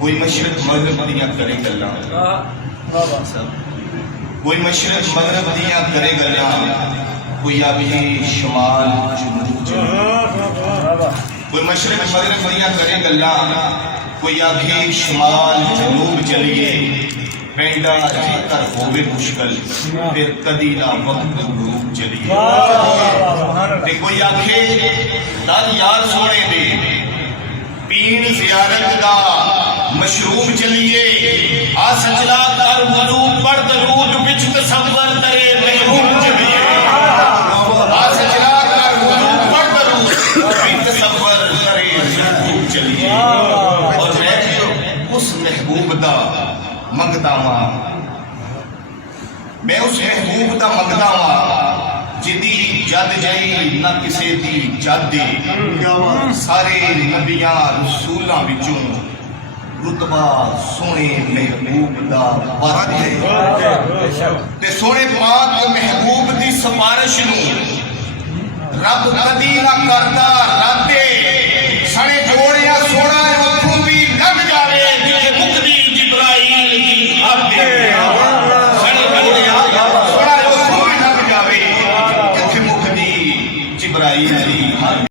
कोई मशरक मगरब दियां करे गल्लां, कोई मशरक मगरब दियां करे गल्लां, कोई आखे शमाल जनूब चलिए। कोई मशरक मगरब दियां करे गल्लां, कोई आखे शमाल जनूब चलिए। पेंडा जेकर होवे मुश्किल फिर कदी ना वक्त गुरूब चलिए। कोई आखे दल यार सोने दे पीण जियारत दा मशरूब चलिए। आ सजदा कर वुजू पढ़ दरूद विच तसव्वुर करे महबूब चलिए। आ सजदा कर वुजू पढ़ दरूद विच तसव्वुर करे महबूब चलिए। और मैं उस महबूब दा मंगदा वां, मैं उस महबूब दा मंगदा वां जिदी जद जाई ना किसे दी जद। सारे नबियां रसूलां विचों रुतबा सोने महबूब दा वरद है। ते सोने पाक महबूब दी सिफारिश नूं रब कदी ना करदा रद्द। सने जोड़िया सोना उथों भी लग जावे जिथे मुकदी जिब्राइल दी हद।